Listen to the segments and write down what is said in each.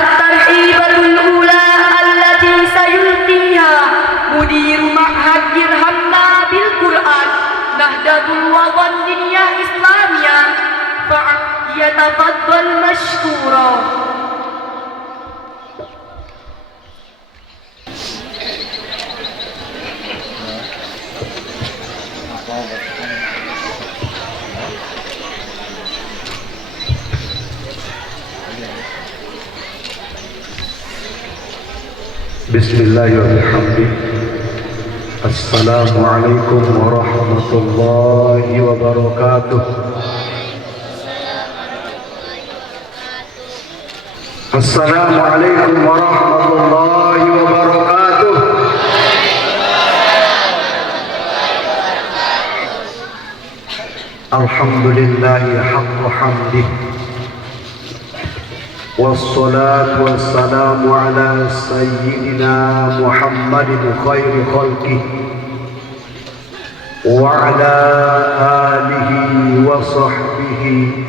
الترحيبة الأولى التي سيلقيها مدير معهد درهمنا بالقرآن نهضة الوطن الدنيا إسلامية فليتفضل مشكورا. Bismillahirrahmanirrahim. Assalamualaikum warahmatullahi wabarakatuh. Assalamualaikum warahmatullahi wabarakatuh. Alhamdulillahi haqqa hamdih. Wassalatu wassalamu ala sayyidina Muhammadin khairi khalqih wa ala alihi wa sahbihi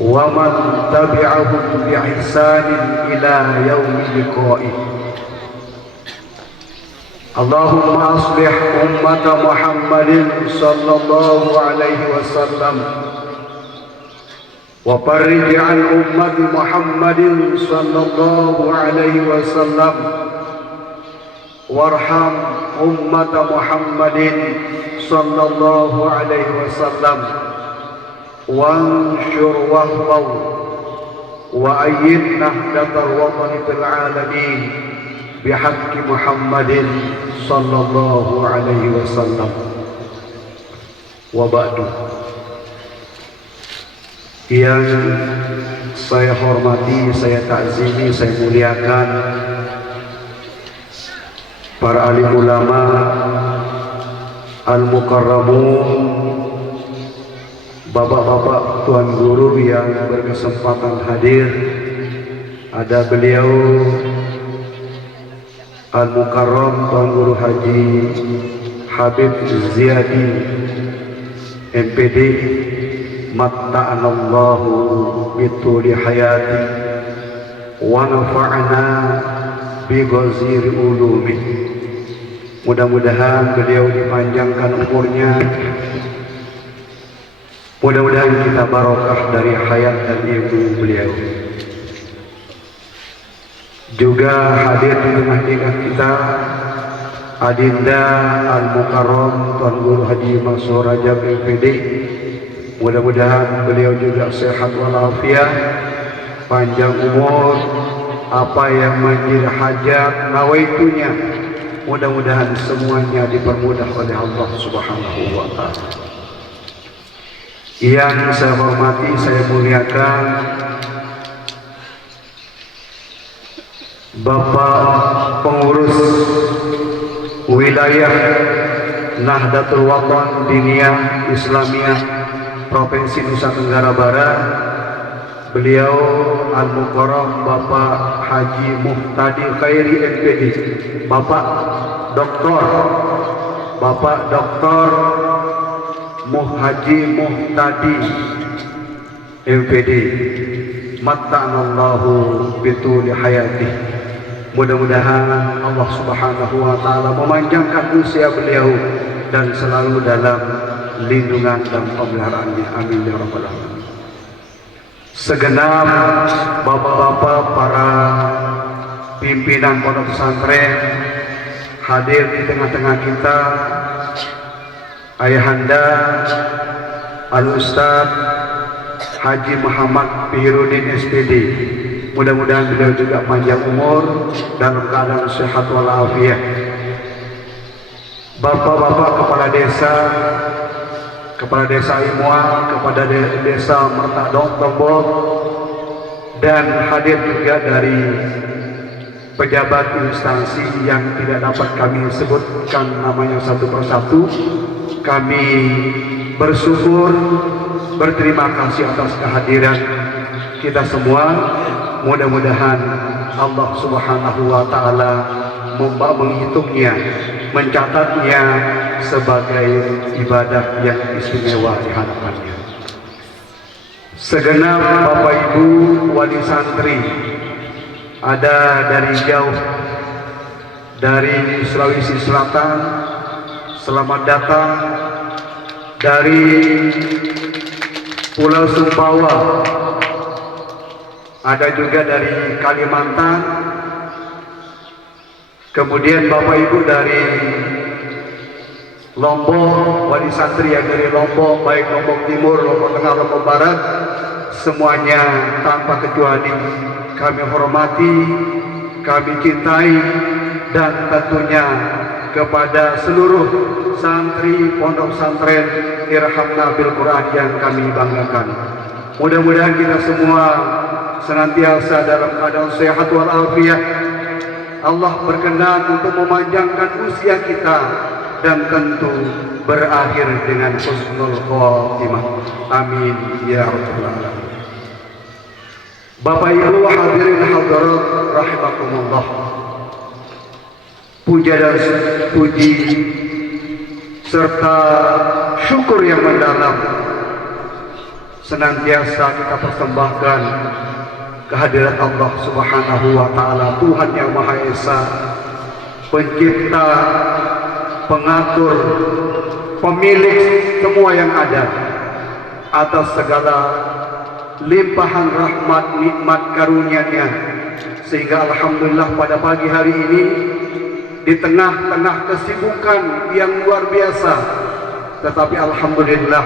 wa man tabi'ahum bi ihsanin ila yaumil liqa'ih. Allahumma aslih ummata Muhammadin sallallahu alaihi wasallam wa farrij an ummati Muhammadin sallallahu alaihi wasallam warham ummata Muhammadin sallallahu alaihi wasallam wanshur wahwaw wa ayyid nahdatal watani fil alamin bihaqqi Muhammadin sallallahu alaihi wasallam wa ba'du. Yang saya hormati, saya takzimi, saya muliakan para alim ulama, al-mukarramun, bapak-bapak tuan guru yang berkesempatan hadir. Ada beliau al-mukarram tuan guru Haji Habib Ziyadi MPD, matta'anallahu bituli hayati wa nafa'ana bi ghazir ulumi. Mudah-mudahan beliau dipanjangkan umurnya, mudah-mudahan kita barokah dari hayat dan ilmu beliau. Juga hadir di tengah-tengah kita Adinda Al-Mukarram Tuan Guru Haji Mansur Rajab MPD. Mudah-mudahan beliau juga sehat walafiat, panjang umur, apa yang menjadi hajat nawaitunya, mudah-mudahan semuanya dipermudah oleh Allah Subhanahu wa ta'ala. Yang saya hormati, saya muliakan Bapak pengurus wilayah Nahdlatul Wathan Diniyah Islamiyah Provinsi Nusa Tenggara Barat, beliau Al-Mukarram Bapak Haji Muhtadi Khairi MPD, Bapak Doktor Haji Muhtadi MPD, matta'anallahu bituli hayati. Mudah-mudahan Allah Subhanahu wa ta'ala memanjangkan usia beliau dan selalu dalam lindungan dan pemeliharaannya, amin ya rabbal alamin. Segenap bapak-bapak para pimpinan pondok pesantren hadir di tengah-tengah kita, ayahanda Al-Ustaz Haji Muhammad Pihrudin SPD, mudah-mudahan beliau juga panjang umur dalam keadaan sehat walafiat. Bapak-bapak kepala desa Imuang, kepada desa Mertadong Tombol, dan hadir juga dari pejabat instansi yang tidak dapat kami sebutkan namanya satu persatu. Kami bersyukur, berterima kasih atas kehadiran kita semua. Mudah-mudahan Allah Subhanahu wa ta'ala menghitungnya, mencatatnya sebagai ibadah yang istimewa di hadapannya. segenap Bapak Ibu wali santri, ada dari jauh dari Sulawesi Selatan, selamat datang. Dari Pulau Sumbawa, ada juga dari Kalimantan, kemudian Bapak Ibu dari Lombok, wali santri yang dari Lombok, baik Lombok Timur, Lombok Tengah, Lombok Barat, semuanya tanpa kecuali kami hormati, kami cintai, dan tentunya kepada seluruh santri pondok pesantren Irhamna Bil Quran yang kami banggakan. Mudah-mudahan kita semua senantiasa dalam keadaan sehat walafiat. Allah berkenan untuk memanjangkan usia kita dan tentu berakhir dengan husnul khotimah. Amin ya rabbal alamin. Bapak Ibu hadirin hadirat rahimakumullah. Puja dan puji serta syukur yang mendalam senantiasa kita persembahkan kehadirat Allah Subhanahu wa taala, Tuhan yang Maha Esa, pencipta, pengatur, pemilik semua yang ada, atas segala limpahan rahmat, nikmat, karunia-Nya, sehingga alhamdulillah pada pagi hari ini di tengah-tengah kesibukan yang luar biasa, tetapi alhamdulillah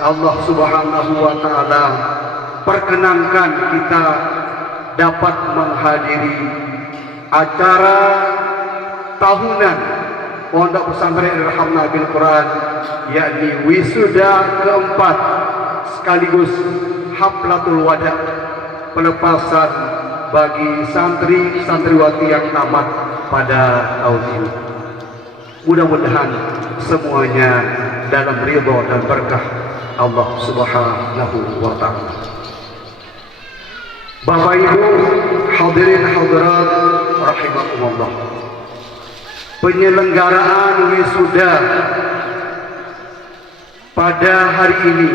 Allah Subhanahu wa taala perkenankan kita dapat menghadiri acara tahunan Pondok Pesantren Irhamna Bil Quran, yakni wisuda keempat sekaligus haflatul wada, pelepasan bagi santri santriwati yang tamat pada tahun ini. Mudah-mudahan semuanya dalam ridho dan berkah Allah Subhanahu wa taala. Bapak Ibu hadirin hadirat rahimakumullah. Penyelenggaraan wisuda pada hari ini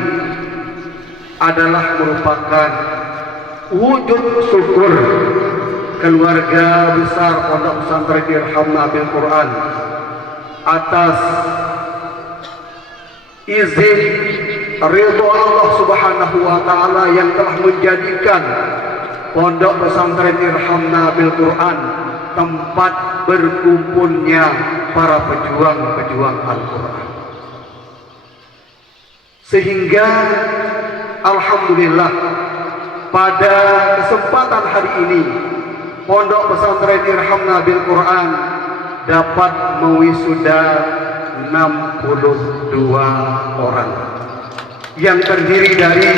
adalah merupakan wujud syukur keluarga besar Pondok Pesantren Irhamna Bil Quran atas izin ridho Allah Subhanahu wa taala yang telah menjadikan Pondok Pesantren Irhamna Bil Quran tempat berkumpulnya para pejuang-pejuang Al-Quran, sehingga alhamdulillah pada kesempatan hari ini Pondok Pesantren Irhamna Bil Quran dapat mewisuda 62 orang yang terdiri dari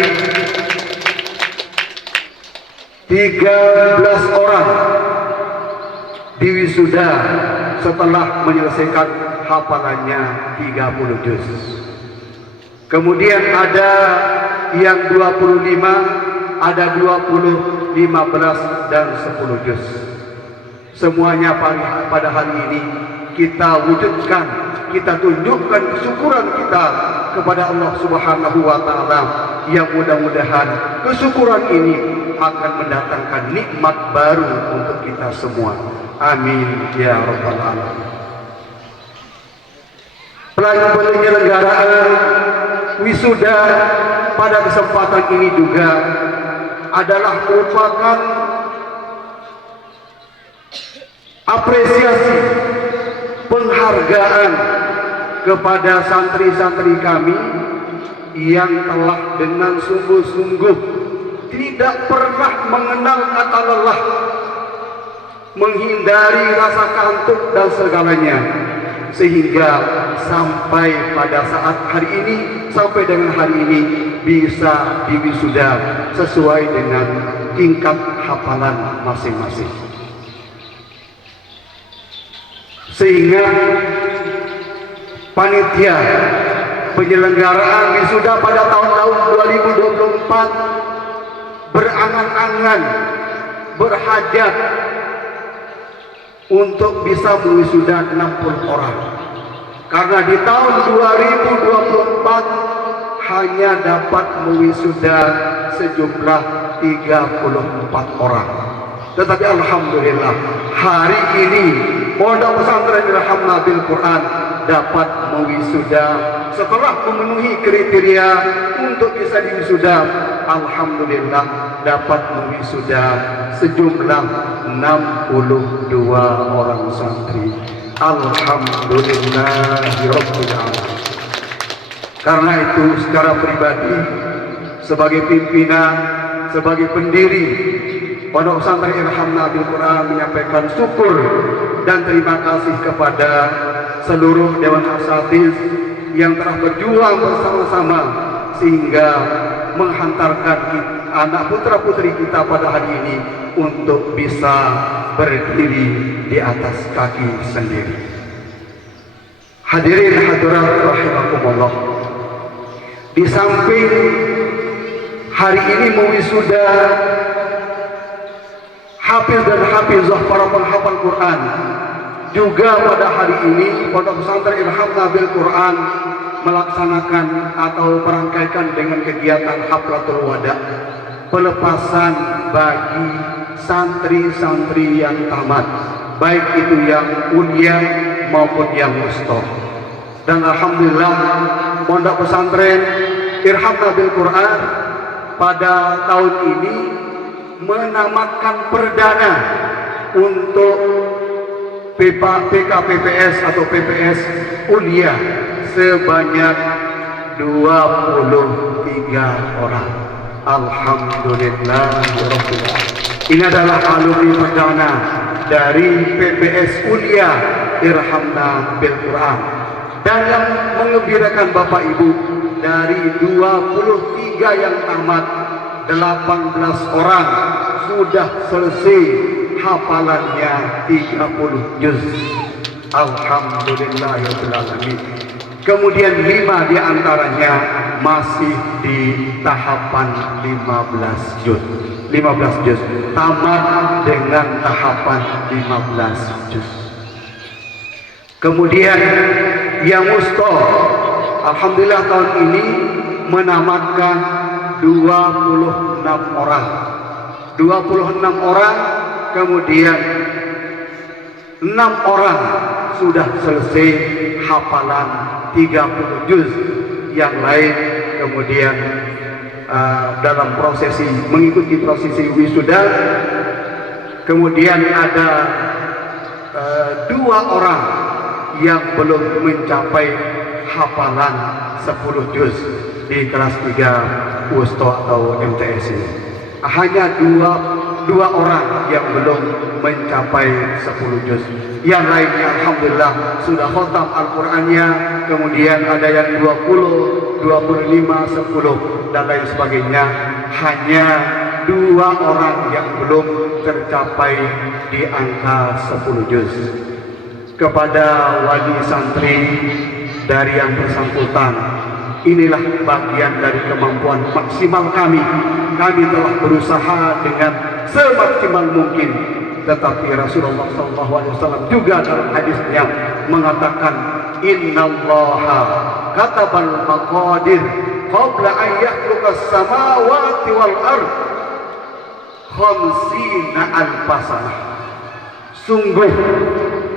13 orang diwisuda setelah menyelesaikan hafalannya 30 juz. Kemudian ada yang 25, ada 20, 15 dan 10 juz. Semuanya pada hari ini kita wujudkan, kita tunjukkan kesyukuran kita kepada Allah Subhanahu wa taala, yang mudah-mudahan kesyukuran ini akan mendatangkan nikmat baru untuk kita semua. Amin ya rabbal alamin. Penyelenggaraan wisuda pada kesempatan ini juga adalah merupakan apresiasi, penghargaan kepada santri-santri kami yang telah dengan sungguh-sungguh tidak pernah mengenal kata lelah, menghindari rasa kantuk dan segalanya, sehingga sampai pada saat hari ini, sampai dengan hari ini bisa diwisuda sesuai dengan tingkat hafalan masing-masing. Sehingga panitia penyelenggaraan wisuda pada tahun 2024 berangan-angan, berhajat untuk bisa mewisuda 60 orang. Karena di tahun 2024 hanya dapat mewisuda sejumlah 34 orang. Tetapi alhamdulillah hari ini Pondok Pesantren Irhamna Bil Quran dapat mewisuda setelah memenuhi kriteria untuk bisa diwisuda. Alhamdulillah dapat mewisuda sejumlah 62 orang santri. Alhamdulillahirabbil alamin. Karena itu secara pribadi sebagai pimpinan, sebagai pendiri Pondok Pesantren Irhamna Bil Quran menyampaikan syukur dan terima kasih kepada seluruh Dewan Asatiz yang telah berjuang bersama-sama sehingga menghantarkan anak putra putri kita pada hari ini untuk bisa berdiri di atas kaki sendiri. Hadirin hadirat rahimakumullah, di samping hari ini mewisuda hafiz dan hafizah para penghafal Quran, juga pada hari ini Pondok Pesantren Irhamna Bil Quran melaksanakan atau merangkaikan dengan kegiatan Haflatul Wada, pelepasan bagi santri-santri yang tamat, baik itu yang ulia maupun yang wusta. Dan alhamdulillah Pondok Pesantren Irhamna Bil Quran pada tahun ini menamatkan perdana untuk PKPPS atau PPS ulia sebanyak 23 orang. Alhamdulillah. Ini adalah alumni perdana dari PPS ulia Irhamna Bil Quran. Dan yang mengembirakan Bapak Ibu, dari 23 yang tamat, 18 orang sudah selesai hafalannya 30 juz. Alhamdulillahirabbil alamin. Kemudian 5 diantaranya masih di tahapan 15 juz. 15 juz tamat dengan tahapan 15 juz. Kemudian yang wusta, alhamdulillah tahun ini menamatkan 26 orang. 26 orang, kemudian 6 orang sudah selesai hafalan 30 juz. Yang lain kemudian dalam prosesi, mengikuti prosesi wisuda. Kemudian ada 2 orang yang belum mencapai hafalan 10 juz di kelas 3 wusta atau MTS ini. Hanya dua orang yang belum mencapai 10 juz. Yang lainnya alhamdulillah sudah khatam Al-Qur'annya. Kemudian ada yang 20, 25, 10 dan lain sebagainya. Hanya 2 orang yang belum tercapai di angka 10 juz. Kepada wali santri dari yang bersangkutan, inilah bagian dari kemampuan maksimal kami. Kami telah berusaha dengan semaksimal mungkin, tetapi Rasulullah SAW juga dalam hadisnya mengatakan, Innallaha katabal maqadir qabla an yakhluqas samawati wal ard khamsina alfasanah. Sungguh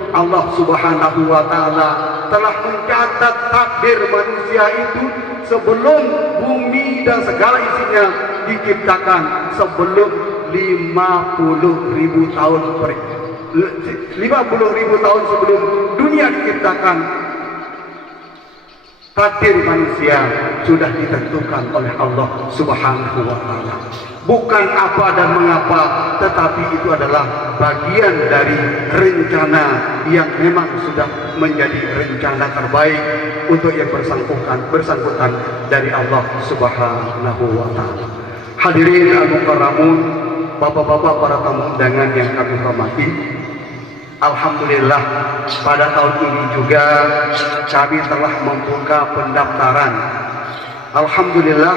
Allah Subhanahu wa Ta'ala telah mencatat takdir manusia itu sebelum bumi dan segala isinya diciptakan, sebelum 50.000 tahun 50.000 tahun sebelum dunia diciptakan. Takdir manusia sudah ditentukan oleh Allah Subhanahu wa Ta'ala. Bukan apa dan mengapa, tetapi itu adalah bagian dari rencana yang memang sudah menjadi rencana terbaik untuk yang bersangkutan dari Allah Subhanahu wa Ta'ala. Hadirin al-mukarramun, bapak-bapak para tamu undangan yang kami hormati, alhamdulillah pada tahun ini juga kami telah membuka pendaftaran. Alhamdulillah,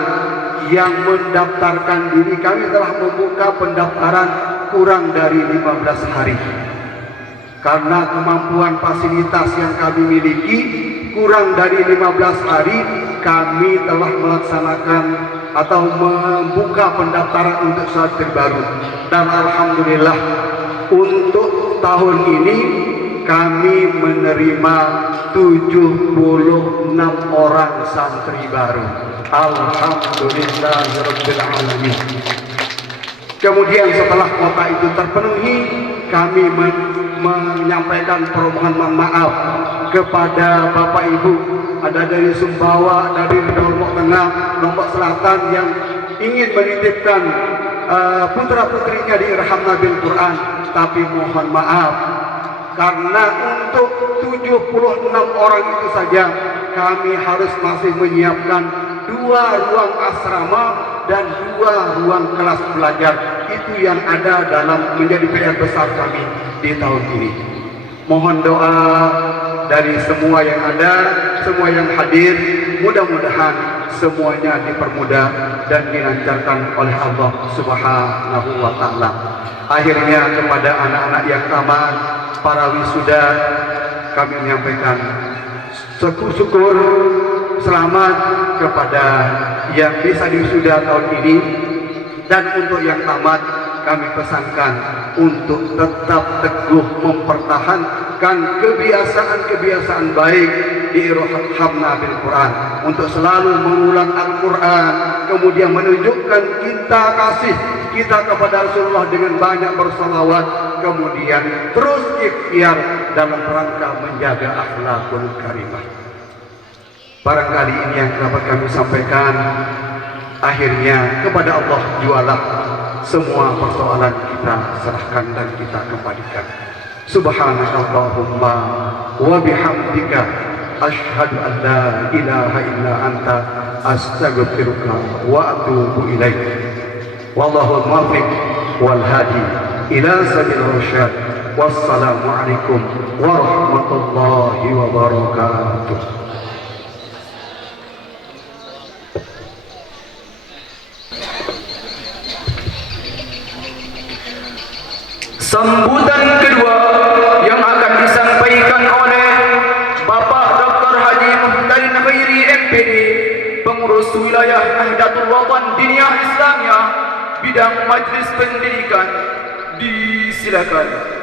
yang mendaftarkan diri, kami telah membuka pendaftaran kurang dari 15 hari. Karena kemampuan fasilitas yang kami miliki kurang dari 15 hari, kami telah melaksanakan atau membuka pendaftaran untuk santri baru. Dan alhamdulillah untuk tahun ini kami menerima 76 orang santri baru. Alhamdulillahirabbil alamin. Kemudian setelah kuota itu terpenuhi, kami menyampaikan permohonan maaf kepada Bapak Ibu, ada dari Sumbawa, dari Lombok Tengah, Lombok Selatan yang ingin menitipkan putra putrinya di Irhamna bil Quran, tapi mohon maaf karena untuk 76 orang itu saja kami harus masih menyiapkan 2 ruang asrama dan 2 ruang kelas belajar. Itu yang ada dalam menjadi PR besar kami di tahun ini. Mohon doa dari semua yang ada, semua yang hadir, mudah-mudahan semuanya dipermudah dan dilancarkan oleh Allah Subhanahu wa taala. Akhirnya kepada anak-anak yang tamat, para wisuda, kami menyampaikan syukur selamat kepada yang bisa diwisuda tahun ini. Dan untuk yang tamat, kami pesankan untuk tetap teguh mempertahankan kebiasaan-kebiasaan baik di Irhamna bil Quran, untuk selalu mengulang Al-Quran, kemudian menunjukkan cinta kasih kita kepada Rasulullah dengan banyak bersalawat, kemudian terus ikhtiar dalam rangka menjaga akhlakul karimah. Barangkali ini yang dapat kami sampaikan. Akhirnya kepada Allah jualah semua persoalan kita serahkan dan kita kembalikan. Subhanakallahumma wa bihamdika asyhadu an la ilaha illa anta astaghfiruka wa atubu ilaik. Wallahu muwaffiq wal hadi ila sabil rasyad. Wassalamu alaikum warahmatullahi wabarakatuh. Sambutan kedua yang akan disampaikan oleh Bapak Dr. Haji Muhtarin Khairi MPD, pengurus wilayah Nahdlatul Wathon Diniyah Islamiyah bidang Majelis Pendidikan. Disilakan.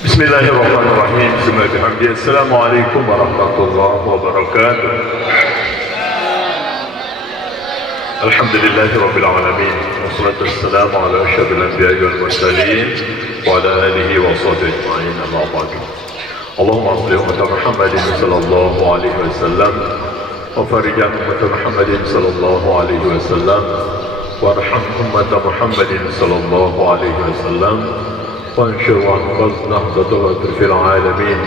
Bismillahirrahmanirrahim. Bismillahirrahmanirrahim. Assalamualaikum warahmatullahi wabarakatuh. Alhamdulillahirabbil alamin. Wassalatu wassalamu ala asyrafil anbiya'i wal mursalin wa ala alihi wa sahbihi ajma'in. Amma ba'du. Allahumma shalli ala Muhammadin sallallahu alaihi wasallam wa farij an Muhammadin sallallahu alaihi wasallam warham ummat Muhammadin sallallahu alaihi wasallam. وانشر واحفظ نهضة الوطن في العالمين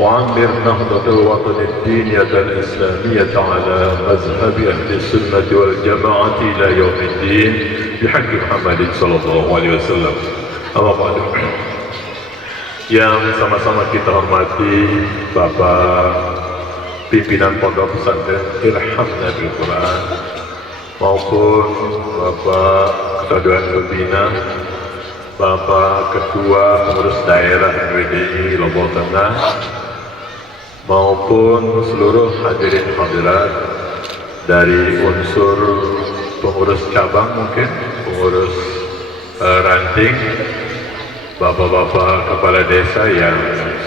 وعمر نهضة الوطن الدينية الإسلامية على مذهب أهل السنة والجماعة إلى يوم الدين بحق محمد صلى الله عليه وسلم. أما بعد, yang sama-sama kita hormati Bapak pimpinan Pondok Pesantren Irhamna bil Quran maupun Bapak Ketua Dewan Pembina, Bapak Ketua Pengurus Daerah NWDI Lombok Tengah, maupun seluruh hadirin hadirat dari unsur pengurus cabang, mungkin pengurus ranting, bapak-bapak kepala desa yang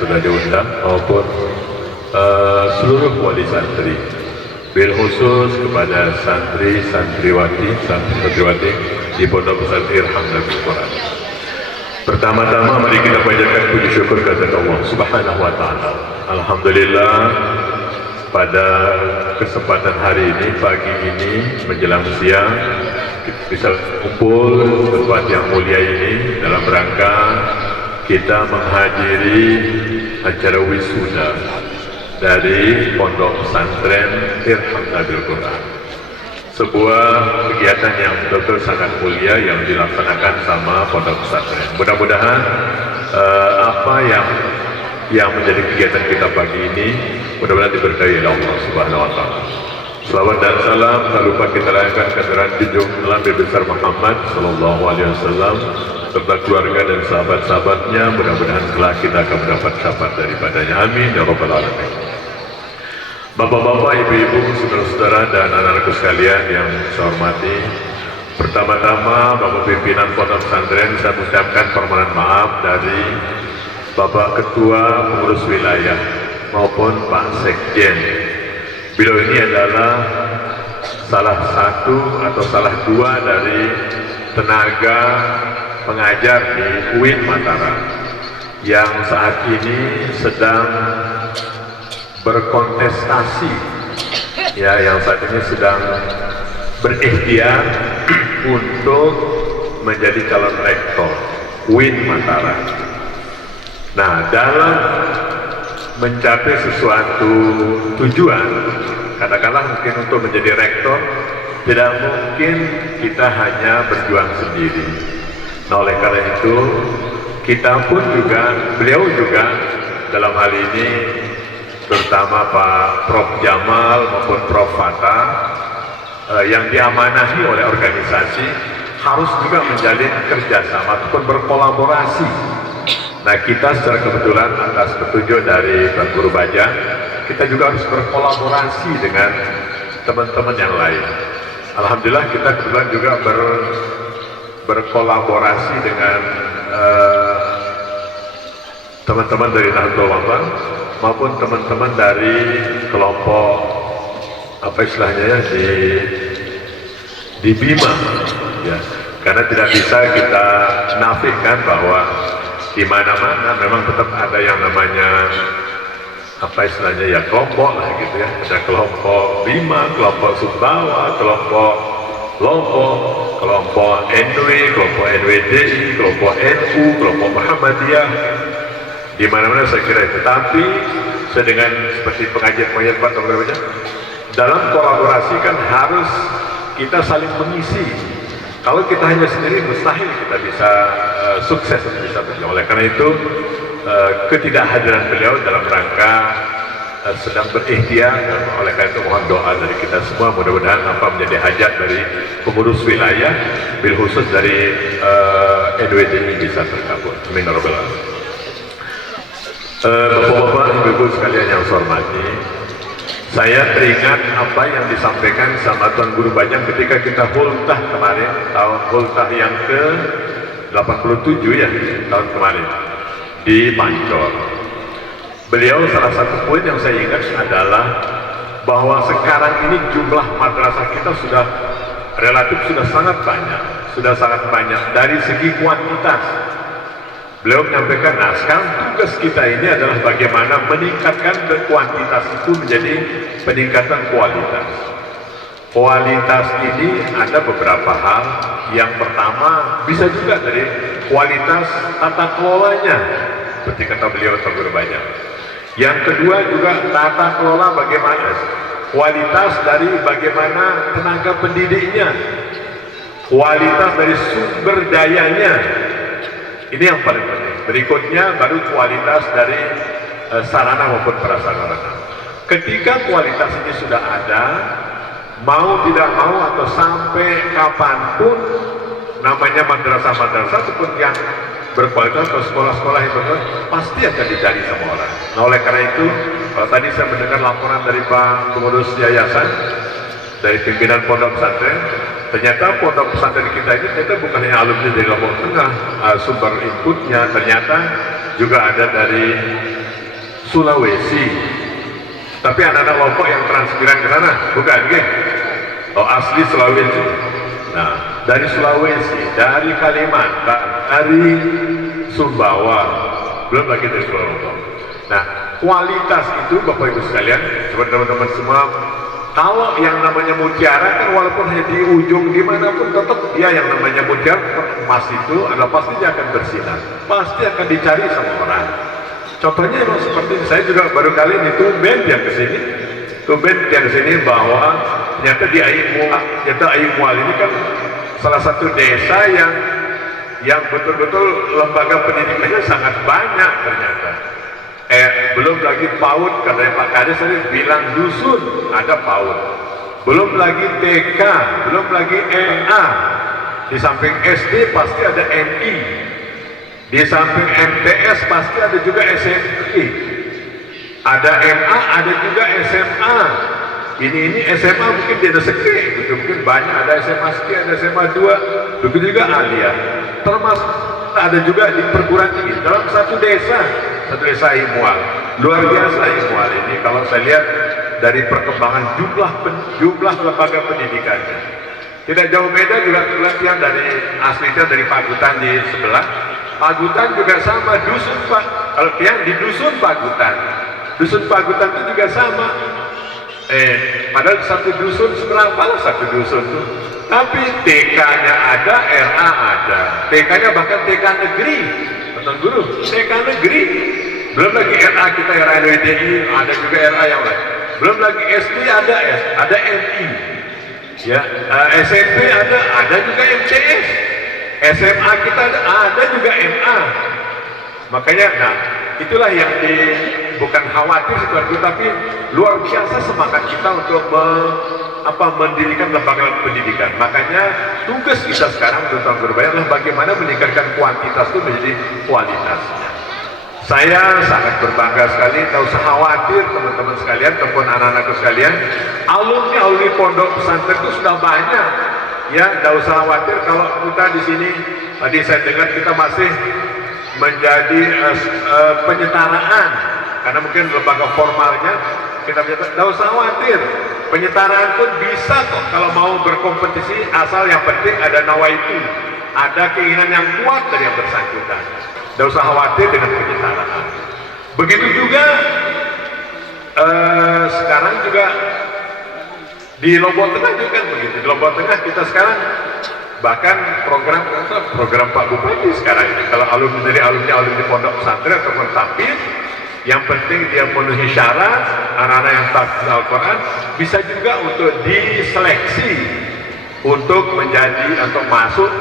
sudah diundang, maupun seluruh wali santri. Bil khusus kepada santriwati di Pondok Pesantren Irhamna bil Quran. Pertama-tama mari kita panjatkan puji syukur kepada Allah Subhanahu wa taala. Alhamdulillah pada kesempatan hari ini, pagi ini menjelang siang, kita bisa kumpul di tempat yang mulia ini dalam rangka kita menghadiri acara wisuda dari Pondok Pesantren Irhamna bil Quran. Sebuah kegiatan yang betul-betul sangat mulia yang dilaksanakan sama Pondok Pesantren. Mudah-mudahan apa yang yang menjadi kegiatan kita pagi ini. Mudah-mudahan diberkahi oleh Allah Subhanahu wa taala. Selawat dan salam tak lupa kita layankan kehadiran junjungan Nabi besar Muhammad sallallahu alaihi wasallam serta keluarga dan sahabat-sahabatnya. Mudah-mudahan kelak kita akan mendapat syafaat daripadanya. Amin ya rabbal alamin. Bapak-bapak, ibu-ibu, saudara-saudara dan anak-anakku sekalian yang saya hormati, pertama-tama Bapak pimpinan Pondok Pesantren, saya mengucapkan permohonan maaf dari Bapak Ketua Pengurus Wilayah maupun Pak Sekjen. Beliau ini adalah salah satu atau salah dua dari tenaga pengajar di UIN Mataram yang saat ini sedang berkontestasi, ya, yang saat ini sedang berikhtiar untuk menjadi calon rektor UIN Mataram. Nah, dalam mencapai sesuatu tujuan, katakanlah mungkin untuk menjadi rektor, tidak mungkin kita hanya berjuang sendiri. Nah, oleh karena itu, kita pun juga, beliau juga dalam hal ini, terutama Pak Prof Jamal maupun Prof Fatah, yang diamanahi oleh organisasi, harus juga menjalin kerjasama ataupun berkolaborasi. Nah, kita secara kebetulan atas petunjuk dari Tuan Guru Bajang, kita juga harus berkolaborasi dengan teman-teman yang lain. Alhamdulillah kita kebetulan juga berkolaborasi dengan teman-teman dari Nahdlatul Ulama maupun teman-teman dari kelompok apa istilahnya ya di Bima, ya, karena tidak bisa kita nafikan bahwa di mana-mana memang tetap ada yang namanya apa istilahnya ya kelompok lah gitu ya. Ada kelompok Bima, kelompok Sumbawa, kelompok Lombok, kelompok NW, kelompok NWDI, kelompok NU, kelompok Muhammadiyah. Di mana-mana saya kira itu. Tapi saya dengan seperti pengajian-pengajian Pak Dr. Bajang, dalam kolaborasi kan harus kita saling mengisi. Kalau kita hanya sendiri mustahil kita bisa sukses atau bisa berjuang. Oleh karena itu ketidakhadiran beliau dalam rangka sedang berikhtiar, dan oleh karena itu mohon doa dari kita semua, mudah-mudahan apa menjadi hajat dari pengurus wilayah, bil khusus dari NWD ini bisa terkabul. Amin ya rabbal alamin. Bapak-bapak, ibu-ibu sekalian yang saya hormati, saya teringat apa yang disampaikan sama Tuan Guru Bajang ketika kita hultah kemarin, tahun hultah yang ke-87 ya, tahun kemarin di Pancor. Beliau salah satu poin yang saya ingat adalah bahwa sekarang ini jumlah madrasah kita sudah relatif sangat banyak dari segi kuantitas. Beliau menyampaikan, nah sekarang tugas kita ini adalah bagaimana meningkatkan kuantitas itu menjadi peningkatan kualitas. Kualitas ini ada beberapa hal. Yang pertama bisa juga dari kualitas tata kelolanya, seperti kata beliau terberbanya. Yang kedua juga tata kelola bagaimana, kualitas dari bagaimana tenaga pendidiknya, kualitas dari sumber dayanya. Ini yang paling penting. Berikutnya baru kualitas dari sarana maupun prasarana. Ketika kualitas ini sudah ada, mau tidak mau atau sampai kapanpun, namanya madrasah-madrasah ataupun yang berkualitas atau sekolah-sekolah yang berkualitas pasti akan dicari sama orang. Nah, oleh karena itu, kalau tadi saya mendengar laporan dari Pak Pengurus Yayasan, dari pimpinan Pondok Pesantren, ternyata Pondok Pesantren kita ini ternyata bukan hanya alumni dari Lombok Tengah, sumber inputnya ternyata juga ada dari Sulawesi. Tapi anak-anak Lombok yang transmigran ke sana, bukan, gitu? Oh, asli Sulawesi. Nah, dari Sulawesi, dari Kalimantan, dari Sumbawa, belum lagi dari Pulau Lombok. Nah, kualitas itu Bapak Ibu sekalian, seperti teman-teman semua, kalau yang namanya mutiara kan walaupun hanya di ujung dimanapun tetap dia yang namanya mutiara emas itu adalah pasti dia akan bersinar, pasti akan dicari sama orang. Contohnya memang seperti ini. Saya juga baru kali ini tumben yang kesini, bahwa ternyata di Ayi Mual ini kan salah satu desa yang betul-betul lembaga pendidikannya sangat banyak ternyata. Belum lagi PAUD, karena Pak Kades tadi bilang dusun, ada PAUD. Belum lagi TK, belum lagi MA. Di samping SD pasti ada MI. Di samping MTS pasti ada juga SMP. Ada MA, ada juga SMA. Ini SMA mungkin di negeri, gitu. Mungkin banyak, ada SMA sekian, ada SMA 2, begitu juga Alia. Termasuk ada juga di perguruan tinggi dalam satu desa Imual. Luar biasa Imual ini kalau saya lihat dari perkembangan jumlah lembaga pendidikannya. Tidak jauh beda juga pelatihan dari aslinya dari Pagutan di sebelah. Pagutan juga sama, dusun Pak. Kalau yang di dusun Pagutan itu juga sama. Padahal satu dusun seberapa lah satu dusun tuh. Tapi TK-nya ada, RA ada. TK-nya bahkan TK negeri. Betul guru, TK negeri. Belum lagi RA kita, RA NWDI, ada juga RA yang lain. Belum lagi SD ada MI. Ya, SMP ada juga MTS. SMA kita ada juga MA. Makanya, itulah yang bukan khawatir situasi, tapi luar biasa semangat kita untuk mendirikan lembaga pendidikan. Makanya tugas kita sekarang untuk berbayar adalah bagaimana meningkatkan kuantitas itu menjadi kualitas. Saya sangat berbangga sekali, tak usah khawatir teman-teman sekalian, ataupun anak-anakku sekalian, alumni pondok pesantren itu sudah banyak. Ya, tak usah khawatir kalau kita di sini, tadi saya dengar kita masih menjadi penyetaraan, karena mungkin lembaga formalnya kita tidak usah khawatir, penyetaraan pun bisa kok kalau mau berkompetisi, asal yang penting ada nawaitu, ada keinginan yang kuat dari yang bersangkutan. Tidak usah khawatir dengan penyetaraan. Begitu juga sekarang juga di Lombok Tengah juga kan begitu. Di Lombok Tengah kita sekarang bahkan program Pak Bupati sekarang ini, kalau alumni pondok pesantren ataupun tahfiz, yang penting dia memenuhi syarat, anak-anak yang tahfiz Al-Quran bisa juga untuk diseleksi untuk menjadi atau masuk,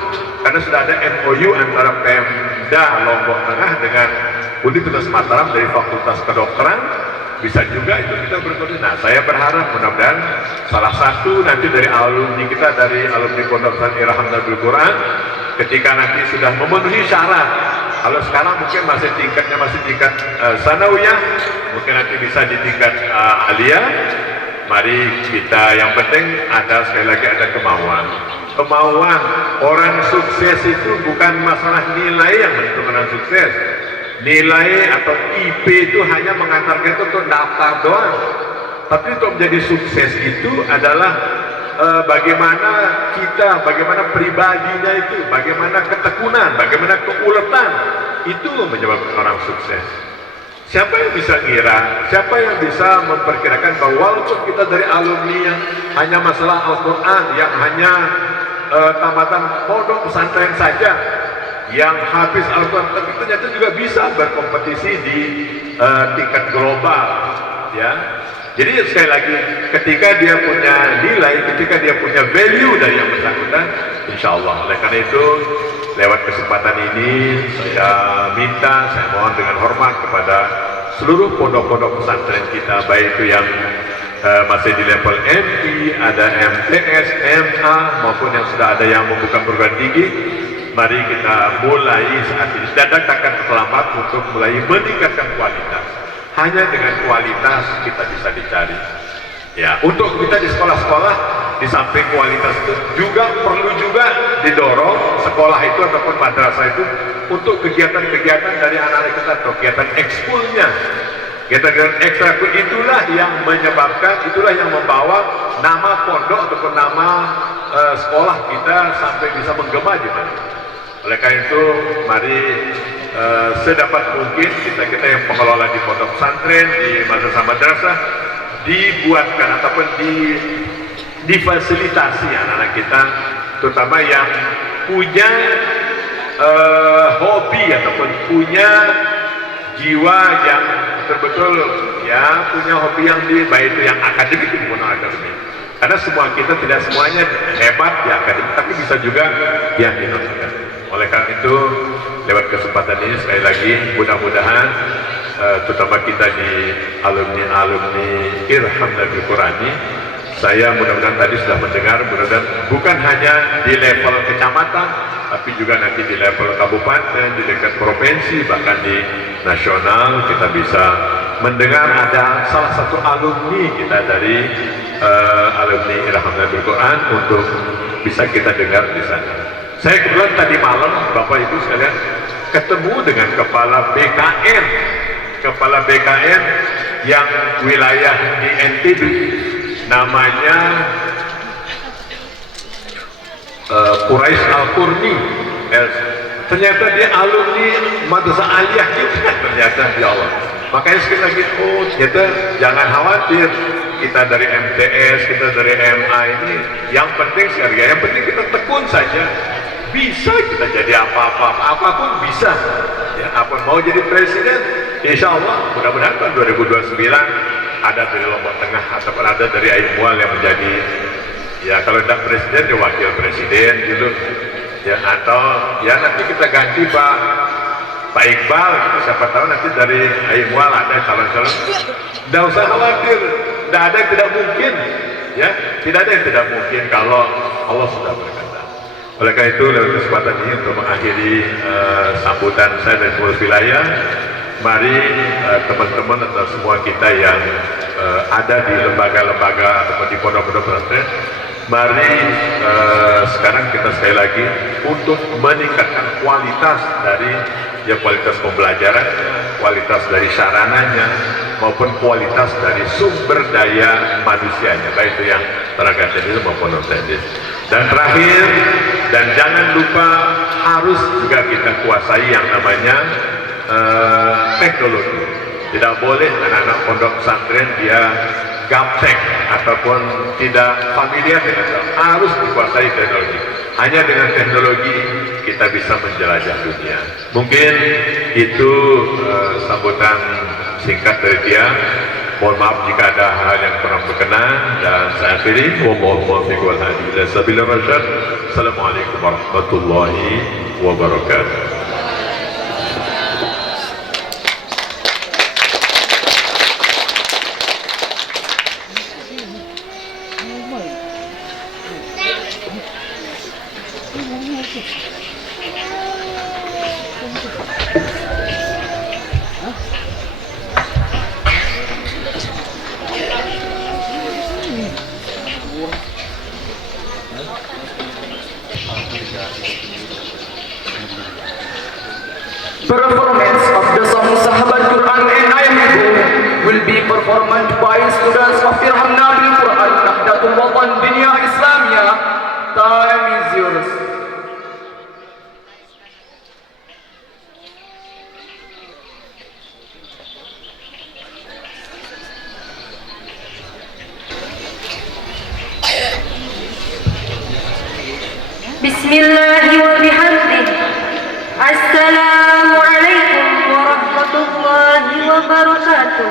karena sudah ada MOU antara Pemda Lombok Tengah dengan Universitas Mataram dari Fakultas Kedokteran. Bisa juga itu kita berkoordinasi. Nah, saya berharap mudah-mudahan salah satu nanti dari alumni kita, dari alumni Pondok Pesantren Irham Nabil Quran, ketika nanti sudah memenuhi syarat, kalau sekarang mungkin masih tingkat sanawiyah, mungkin nanti bisa di tingkat aliyah. Mari kita, yang penting ada, sekali lagi ada kemauan. Orang sukses itu bukan masalah nilai yang menentukan orang sukses. Nilai atau IP itu hanya mengantarkan itu untuk daftar doang. Tapi untuk menjadi sukses itu adalah bagaimana pribadinya itu, bagaimana ketekunan, bagaimana keuletan, itu menyebabkan orang sukses. Siapa yang bisa ngira, siapa yang bisa memperkirakan bahwa walaupun kita dari alumni yang hanya masalah Al-Quran, yang hanya tamatan pondok pesantren saja, yang habis Al-Quran, tapi ternyata juga bisa berkompetisi di tingkat global, ya. Jadi sekali lagi, ketika dia punya nilai, ketika dia punya value dari yang bersangkutan, insya Allah. Oleh karena itu, lewat kesempatan ini, saya mohon dengan hormat kepada seluruh pondok-pondok pesantren kita, baik itu yang masih di level MI, ada MTS, MA, maupun yang sudah ada yang membuka perguruan tinggi. Mari kita mulai saat ini, tidak akan terlambat untuk mulai meningkatkan kualitas. Hanya dengan kualitas kita bisa dicari. Ya, untuk kita di sekolah-sekolah, di samping kualitas itu juga perlu juga didorong sekolah itu ataupun madrasah itu untuk kegiatan-kegiatan dari anak-anak kita, atau kegiatan ekskulnya. Kegiatan ekstrakul itulah yang menyebabkan, itulah yang membawa nama pondok ataupun nama sekolah kita sampai bisa menggema di mana. Oleh karena itu, mari sedapat mungkin kita yang pengelola di pondok pesantren, di madrasah-madrasah, dibuatkan ataupun difasilitasi anak-anak kita, terutama yang punya hobi ataupun punya jiwa yang betul-betul, ya, punya hobi yang baik itu yang akademik maupun akademik. Karena semua kita tidak semuanya hebat di akademik, tapi bisa juga yang di non-akademik. Oleh karena itu, lewat kesempatan ini sekali lagi mudah-mudahan terutama kita di alumni Irham Nabi Qurani. Saya mudah-mudahan tadi sudah mendengar, mudah-mudahan bukan hanya di level kecamatan, tapi juga nanti di level kabupaten, di level provinsi, bahkan di nasional kita bisa mendengar ada salah satu alumni kita dari alumni Irham Nabi Quran untuk bisa kita dengar di sana. Saya kebetulan tadi malam Bapak Ibu sekalian ketemu dengan kepala BKN yang wilayah di NTB, namanya Quraisy Al-Qurni. Ternyata dia alumni Madrasah Aliyah juga ternyata, ya Allah. Makanya sekali lagi, ternyata jangan khawatir, kita dari MTS, kita dari MA ini, yang penting sekali, yang penting kita tekun saja. Bisa kita jadi apapun bisa. Ya, apa mau jadi presiden, insya Allah mudah-mudahan tahun 2029 ada dari Lombok Tengah atau ada dari Ain Mual yang menjadi, ya kalau tidak presiden ya wakil presiden gitu ya, atau ya nanti kita ganti Pak Iqbal gitu, siapa tahu nanti dari Ain Mual ada calon-calon. Tidak usah khawatir, tidak ada yang tidak mungkin ya, tidak ada yang tidak mungkin kalau Allah sudah berkata. Oleh karena itu, dalam kesempatan ini untuk mengakhiri sambutan saya dari pengurus wilayah, mari teman-teman atau semua kita yang ada di lembaga-lembaga atau di pondok-pondok pesantren, mari sekarang kita sekali lagi untuk meningkatkan kualitas dari kualitas pembelajaran, kualitas dari sarananya, maupun kualitas dari sumber daya manusianya, baik itu yang tenaga teknis maupun non teknis. Dan terakhir, dan jangan lupa harus juga kita kuasai yang namanya teknologi. Tidak boleh anak-anak pondok pesantren dia gaptek ataupun tidak familiar dengan itu. Harus dikuasai teknologi. Hanya dengan teknologi kita bisa menjelajah dunia. Mungkin itu sambutan singkat dari dia. Mohon maaf jika ada hal yang kurang berkenan, dan saya akhiri. Wallahu muwaffiq wal hadi ila sabilir rasyad. Assalamualaikum warahmatullahi wabarakatuh. Performance of the song Sahabat Quran and Ayah Ibu will be performed by students of Irham Nabil Quran Nahdlatul Watan Diniyah Islamiyah. Time is yours. Bismillahi wa bihamdih. Assalamualaikum warahmatullahi wabarakatuh.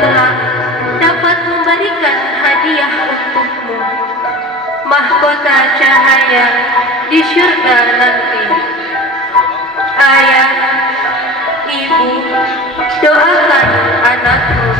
kelak dapat memberikan hadiah untukmu, mahkota cahaya di syurga nanti. Ayah, ibu, doakan anakku.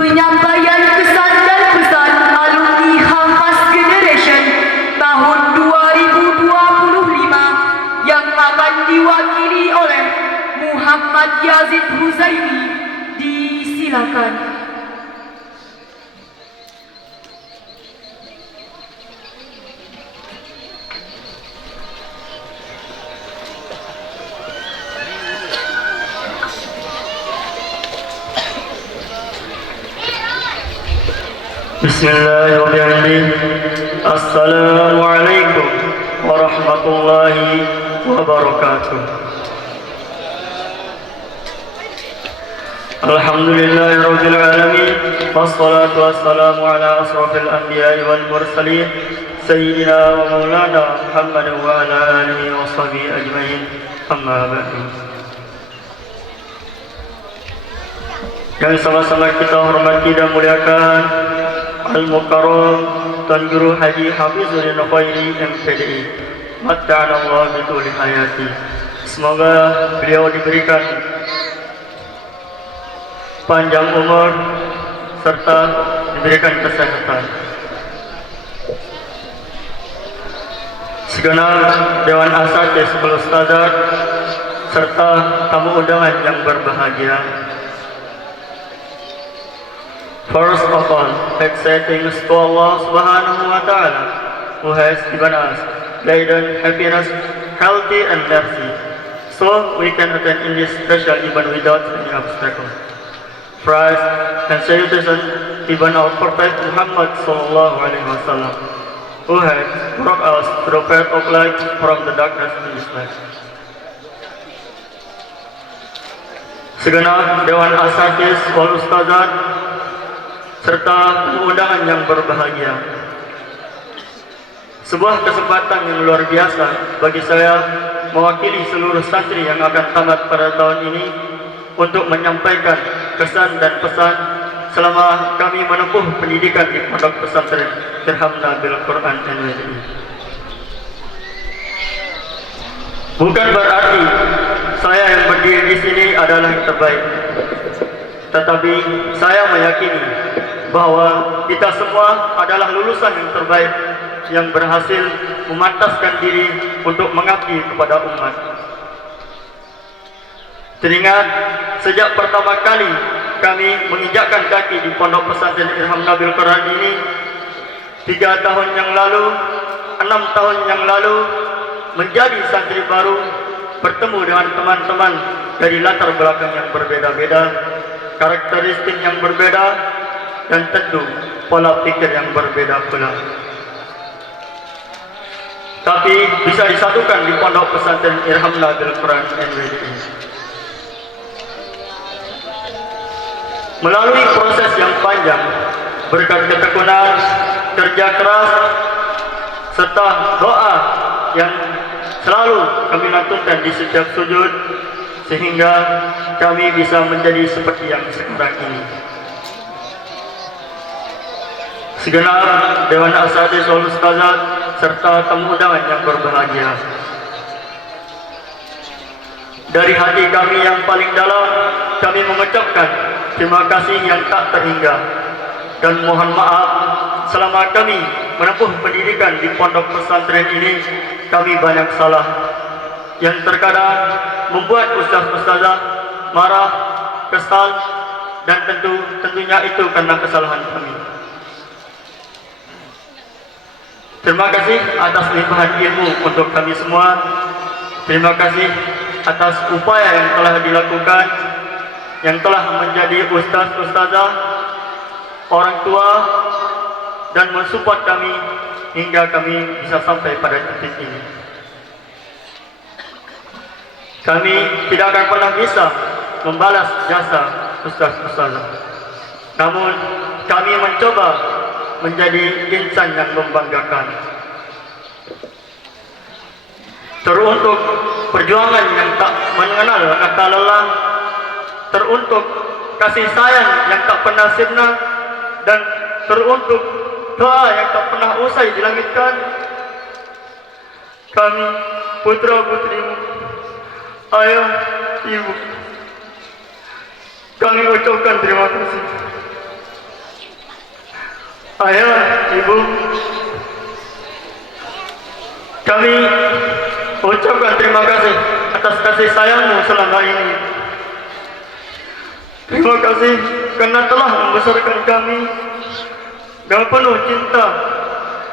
Penyampaian kesan dan pesan alumni Hampas Generation tahun 2025 yang akan diwakili oleh Muhammad Yazid Huzaimi, disilakan. Bismillahirrahmanirrahim. Assalamualaikum warahmatullahi wabarakatuh. Alhamdulillahirabbil alamin. Wassalatu wassalamu ala asrofil anbiya'i wal mursalin sayyidina wa maulana Muhammad wa ala alihi wa sahbihi ajmain. Amma ba'du. Yang sama-sama kita hormati dan muliakan Al-Mukarram Tuan Guru Haji Hafizul Khairi MPDI, Matta'ana Allah bituli hayati. Semoga beliau diberikan panjang umur serta diberikan kesehatan. Segenap Dewan Asatidz Wal Ustadzat serta tamu undangan yang berbahagia. First of all, let's say thanks to Allah Subhanahu wa Ta'ala, who has given us guidance, happiness, healthy, and mercy, so we can attend in this special event without any obstacle. Praise and salutation given our Prophet Muhammad Sallallahu Alaihi Wasallam, who has brought us to the path of light from the darkness in this life. Segenap Dewan Asatidz Wal Ustadzat serta undangan yang berbahagia. Sebuah kesempatan yang luar biasa bagi saya mewakili seluruh santri yang akan tamat pada tahun ini untuk menyampaikan kesan dan pesan selama kami menempuh pendidikan di Pondok Pesantren Irhamna Bil Quran NWDI. Bukan berarti saya yang berdiri di sini adalah yang terbaik, tetapi saya meyakini bahwa kita semua adalah lulusan yang terbaik yang berhasil memantaskan diri untuk mengabdi kepada umat. Teringat sejak pertama kali kami menginjakkan kaki di Pondok Pesantren Irhamna Bil Quran ini 3 tahun yang lalu, 6 tahun yang lalu, menjadi santri baru, bertemu dengan teman-teman dari latar belakang yang berbeda-beda, karakteristik yang berbeda, dan tentu pola pikir yang berbeda pula. Tapi bisa disatukan di Pondok Pesantren Irhamna Bil Quran NWDI. Melalui proses yang panjang, berkat ketekunan, kerja keras, serta doa yang selalu kami lantunkan di setiap sujud, sehingga kami bisa menjadi seperti yang sekarang ini. Segenap Dewan Asatidz Wal Ustadzat serta tamu undangan yang berbahagia, dari hati kami yang paling dalam, kami mengucapkan terima kasih yang tak terhingga dan mohon maaf selama kami menempuh pendidikan di pondok pesantren ini kami banyak salah yang terkadang membuat ustaz-ustazah marah, kesal, dan tentunya itu karena kesalahan kami. Terima kasih atas limpahan ilmu untuk kami semua. Terima kasih atas upaya yang telah dilakukan, yang telah menjadi ustaz-ustazah, orang tua, dan mensupport kami hingga kami bisa sampai pada titik ini. Kami tidak akan pernah bisa membalas jasa ustaz-ustazah, namun kami mencoba menjadi insan yang membanggakan. Teruntuk perjuangan perjuangan yang tak mengenal kata lelah, teruntuk kasih sayang yang tak pernah sirna, dan teruntuk doa yang tak pernah usai dilangitkan. Kami putra-putrimu, ayah, ibu, kami ucapkan terima kasih. Ayah, ibu, kami ucapkan terima kasih atas kasih sayangmu selama ini. Terima kasih karena telah membesarkan kami dengan penuh cinta,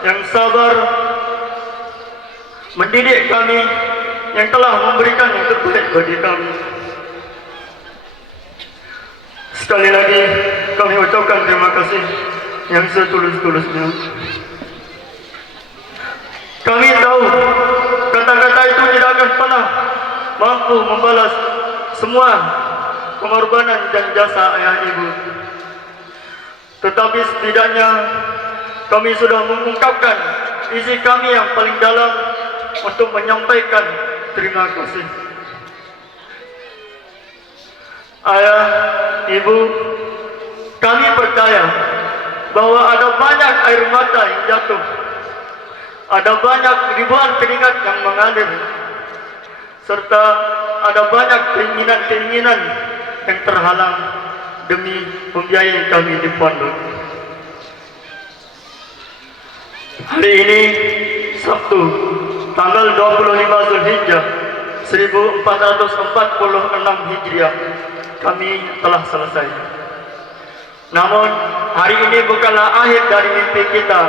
yang sabar mendidik kami, yang telah memberikan yang terbaik bagi kami. Sekali lagi kami ucapkan terima kasih yang setulus-tulusnya. Kami tahu kata-kata itu tidak akan pernah mampu membalas semua pengorbanan dan jasa ayah ibu. Tetapi setidaknya kami sudah mengungkapkan isi kami yang paling dalam untuk menyampaikan terima kasih. Ayah, ibu, kami percaya bahwa ada banyak air mata yang jatuh, ada banyak ribuan keringat yang mengalir, serta ada banyak keinginan-keinginan yang terhalang demi membiayai kami di pondok. Hari ini Sabtu, tanggal 25 Zulhijjah 1446 Hijriah, kami telah selesai. Namun hari ini bukanlah akhir dari mimpi kita,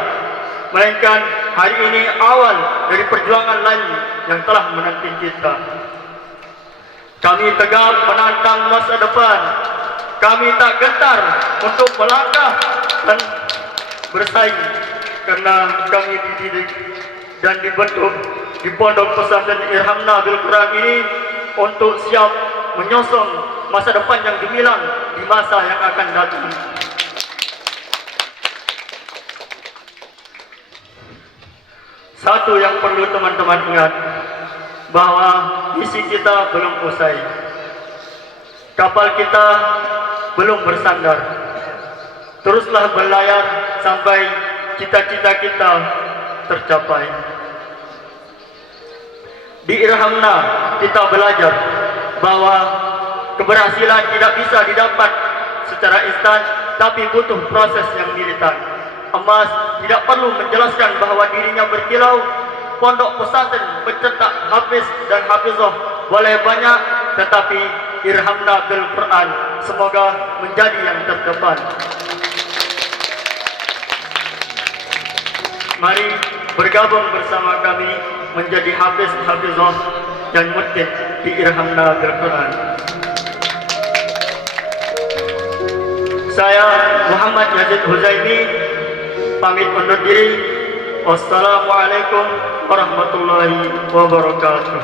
melainkan hari ini awal dari perjuangan lain yang telah menanti kita. Kami tegak menantang masa depan. Kami tak gentar untuk melangkah dan bersaing, karena kami dididik dan dibentuk di pondok pesantren Irhamna Bil Quran ini untuk siap menyosong masa depan yang gemilang di masa yang akan datang. Satu yang perlu teman-teman ingat, bahwa misi kita belum usai. Kapal kita belum bersandar. Teruslah berlayar sampai cita-cita kita tercapai. Di Irhamna kita belajar bahwa keberhasilan tidak bisa didapat secara instan, tapi butuh proses yang militan. Emas tidak perlu menjelaskan bahwa dirinya berkilau. Pondok pesantren pencetak hafiz dan hafizah boleh banyak, tetapi Irhamna Bil Quran semoga menjadi yang terdepan. Mari bergabung bersama kami menjadi hafiz hafizah dan murid di Irhamna Bil Quran. Saya Muhammad Yazid Huzaimi pamit undur diri. Wassalamualaikum warahmatullahi wabarakatuh.